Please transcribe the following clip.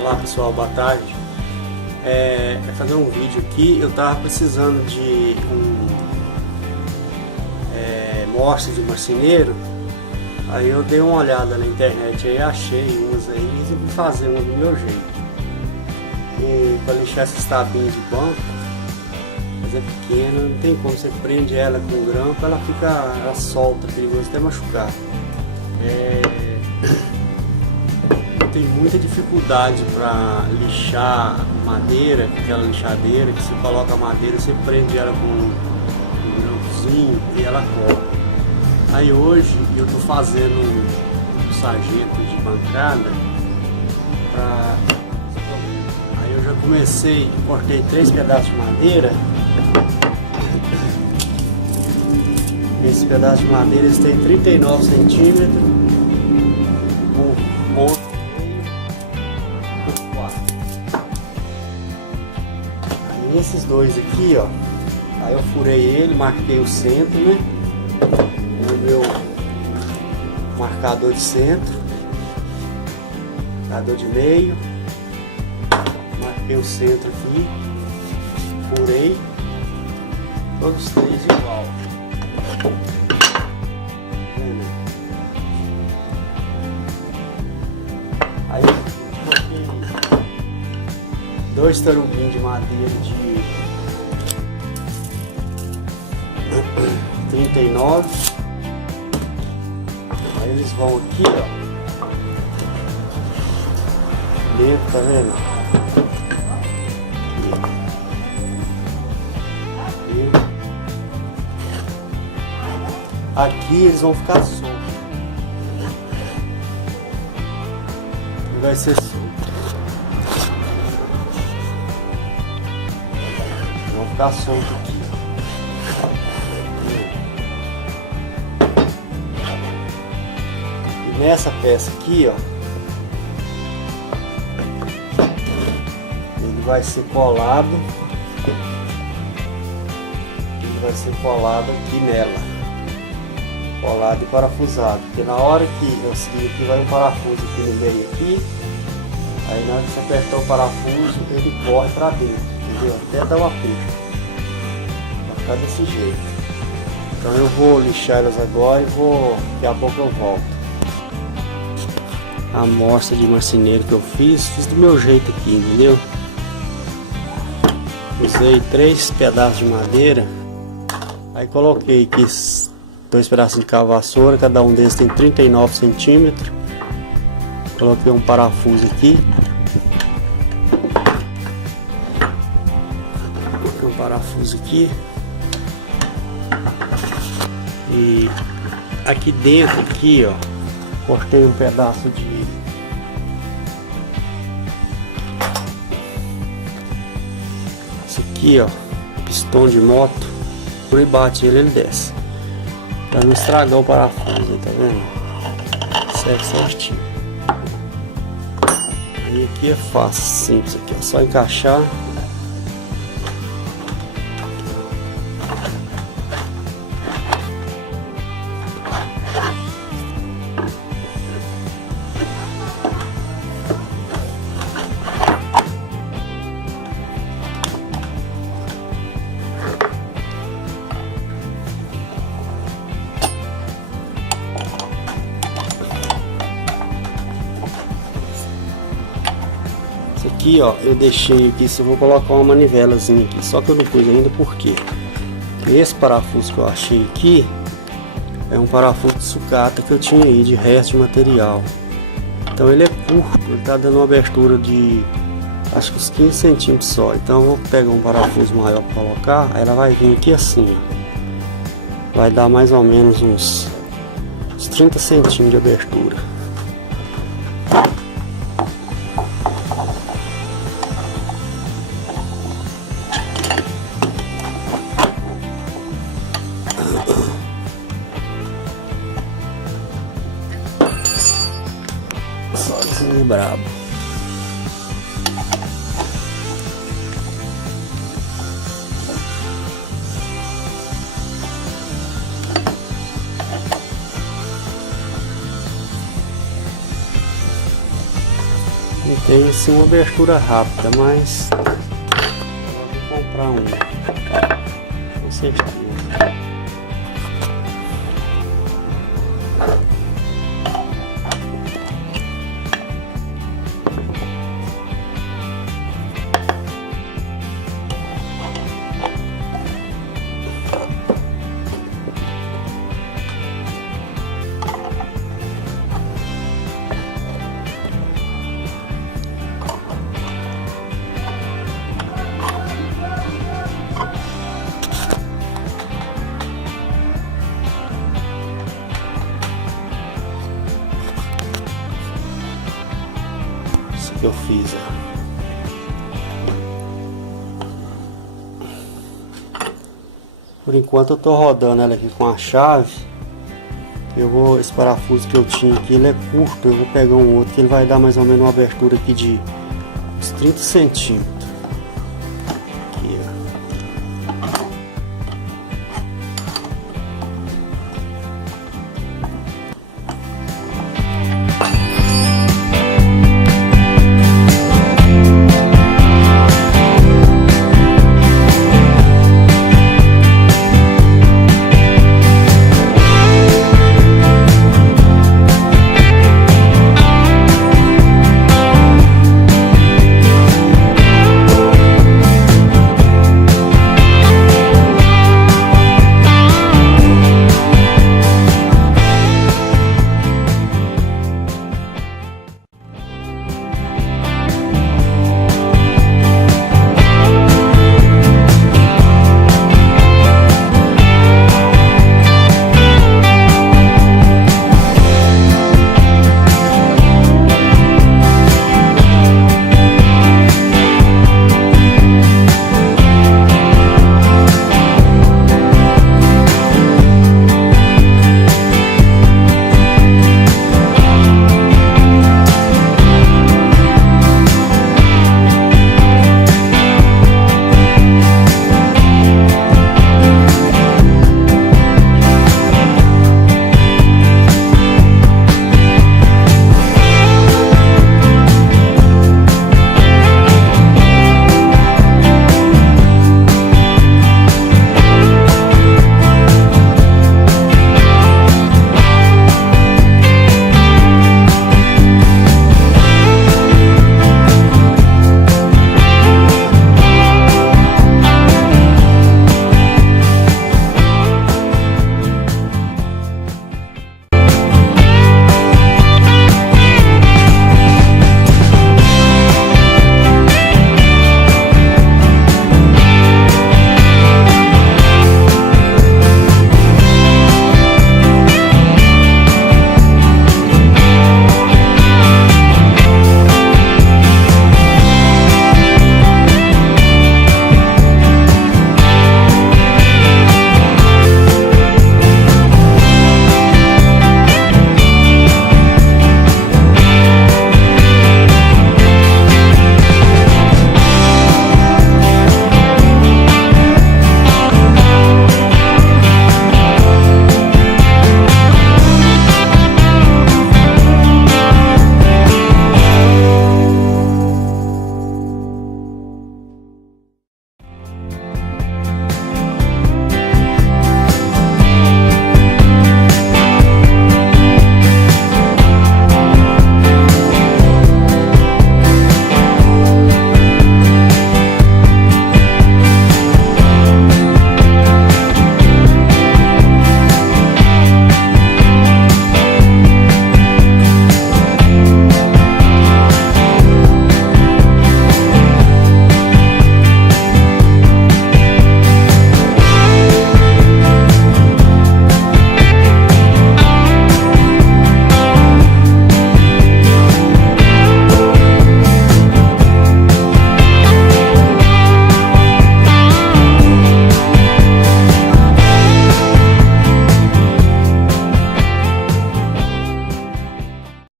Olá pessoal, boa tarde. Fazer um vídeo aqui. Eu tava precisando de mostra de marceneiro. Aí eu dei uma olhada na internet aí, achei umas aí e resolvi fazer uma do meu jeito. E para lixar essas tabinhas de banco, mas é pequena, não tem como, você prende ela com um grampo, ela solta, perigoso até machucar. Tem muita dificuldade para lixar madeira, aquela lixadeira que você coloca a madeira, você prende ela com um grampozinho e ela corre. Aí hoje eu tô fazendo um sargento de bancada aí eu já comecei, cortei 3 pedaços de madeira. Esse pedaço de madeira eles tem 39 centímetros por ponto. Aí esses dois aqui, ó, aí eu furei ele, marquei o centro, né? O meu marcador de centro, marcador de meio, marquei o centro aqui, furei, todos os 3 igual. Aí eu coloquei 2 tarubinhos de madeira de 39. Aí eles vão aqui, ó, dentro, tá vendo? Aqui eles vão ficar soltos. Vai ser solto. Vão ficar soltos aqui. E nessa peça aqui, ó, ele vai ser colado. Ele vai ser colado aqui nela. Colado e parafusado, porque na hora que eu seguir aqui vai um parafuso aqui no meio aqui, aí na hora que você apertar o parafuso ele corre para dentro, entendeu? Até dar um aperto, vai ficar desse jeito. Então eu vou lixar elas agora e daqui a pouco eu volto. A amostra de marceneiro que eu fiz do meu jeito aqui, entendeu? Usei 3 pedaços de madeira, aí coloquei aqui 2 pedaços de vassoura, cada um deles tem 39 centímetros. Coloquei um parafuso aqui. Coloquei um parafuso aqui. E aqui dentro, aqui, ó, cortei um pedaço de esse aqui, ó, pistão de moto. Por aí bate ele desce. Pra não estragar o parafuso, tá vendo? Serve certinho. Aí aqui é fácil, simples aqui, é só encaixar. Aqui, ó, eu deixei aqui, se eu vou colocar uma manivelazinha aqui, só que eu não pus ainda porque esse parafuso que eu achei aqui é um parafuso de sucata que eu tinha aí de resto de material. Então ele é curto, ele tá dando uma abertura de acho que uns 15 centímetros só. Então eu vou pegar um parafuso maior para colocar, aí ela vai vir aqui assim, ó. Vai dar mais ou menos uns 30 centímetros de abertura. Sozinho brabo. Não tem assim uma abertura rápida, mas eu vou comprar um, com certeza. Que eu fiz, por enquanto eu tô rodando ela aqui com a chave. Esse parafuso que eu tinha aqui, ele é curto, eu vou pegar um outro que ele vai dar mais ou menos uma abertura aqui de uns 30 centímetros.